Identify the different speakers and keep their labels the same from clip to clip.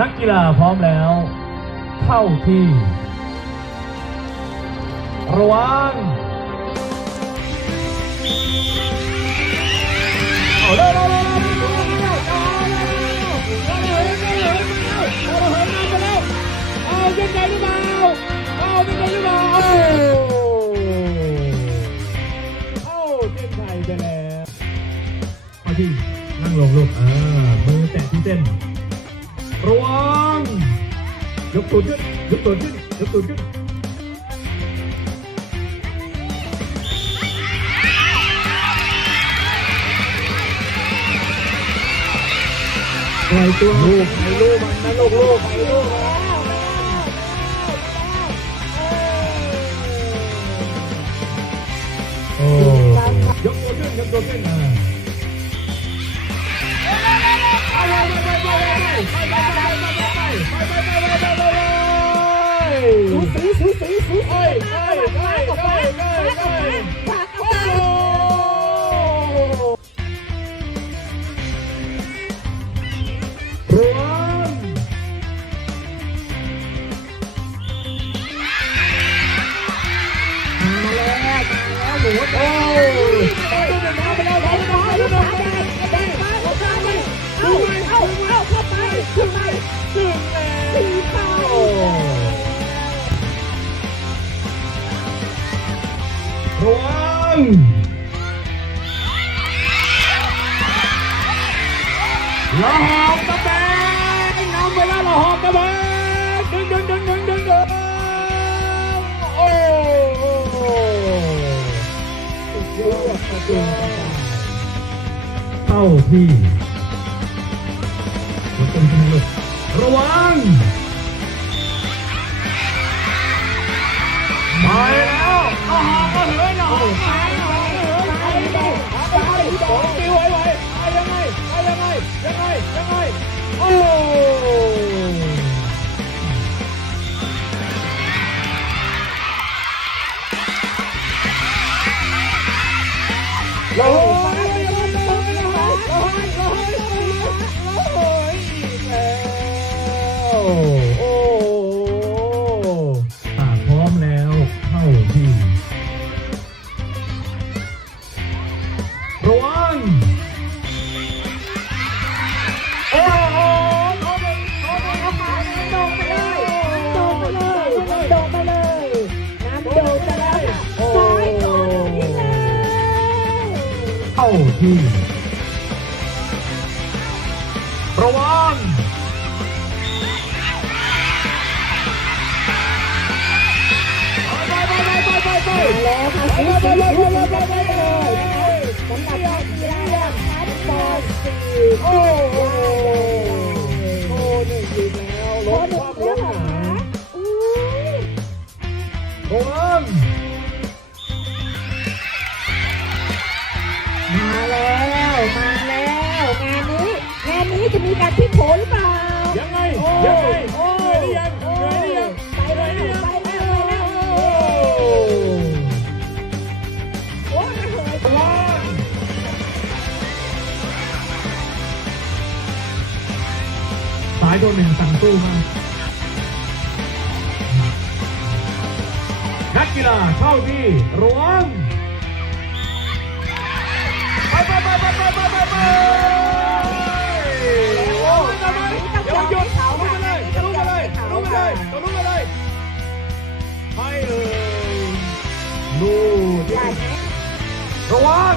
Speaker 1: นักกีฬาพร้อมแล้ว เข้าที่ ระวังเอาเร็วเป็นไงหรือเปล่าเอาเป็นไงหรือเปล่าเอาเส้นไทยไปแล้วเอาที่นั่งลงลูกอ่ามือแตะที่เส้น ระวังยกตัวขึ้นยกตัวขึ้นยกตัวขึ้นปล่อยตัวลูกไปลูกมันนะลูกลูกไปลูกโอ้ยกตัวขึ้นยกตัวขึ้น
Speaker 2: สูสีสูสีสูสี
Speaker 1: งละหอบตะแบงนำไปแล้วละหอบตะแบงดึงดึงดึงดึงดึงดึงโอ้โหสุดยอดสุดยอดเข้าที่ยกตัวขึ้นลูกระวังมาแล้วละหอบก็เหินละหอบไปไปไปไป ไปไปปิวไหวไวไปยังไงไปยังไงยังไงยังไงโอ้ ระวังโอ้โหเขาไปเขาไปเขาไป
Speaker 2: โดงไปเลยโดงไปเลยโดงไปเลยน้ำโดงไปแล้วซ้ายก่อนนี่เลย
Speaker 1: เข้าที่ โอ้โหโอ้หนึ่งอีกแล้ว
Speaker 2: โค
Speaker 1: ล้ม
Speaker 2: หนึ่
Speaker 1: ความ
Speaker 2: แล้
Speaker 1: ล้วม
Speaker 2: หรอ
Speaker 1: หา
Speaker 2: อุ้ย
Speaker 1: รวัง
Speaker 2: มาแล้วมาแล้วงานนี้งานนี้จะมีการพลิกโผหรือเปล่า
Speaker 1: ยังไง
Speaker 2: โอ้
Speaker 1: ยังไง สายตัวหนึ่งสั่งตู้มานักกีฬาเข้าที่ระวังไปไปไปไปไปไปไปไปโอ้ยทำไมเดี๋ยวหยุดลุกไปเลยลุกไปเลยลุกไปเลยลุกไปเลยให้เลยลูดระวัง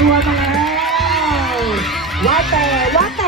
Speaker 2: ตัวมาแล้วว่าแต่ว่าแต่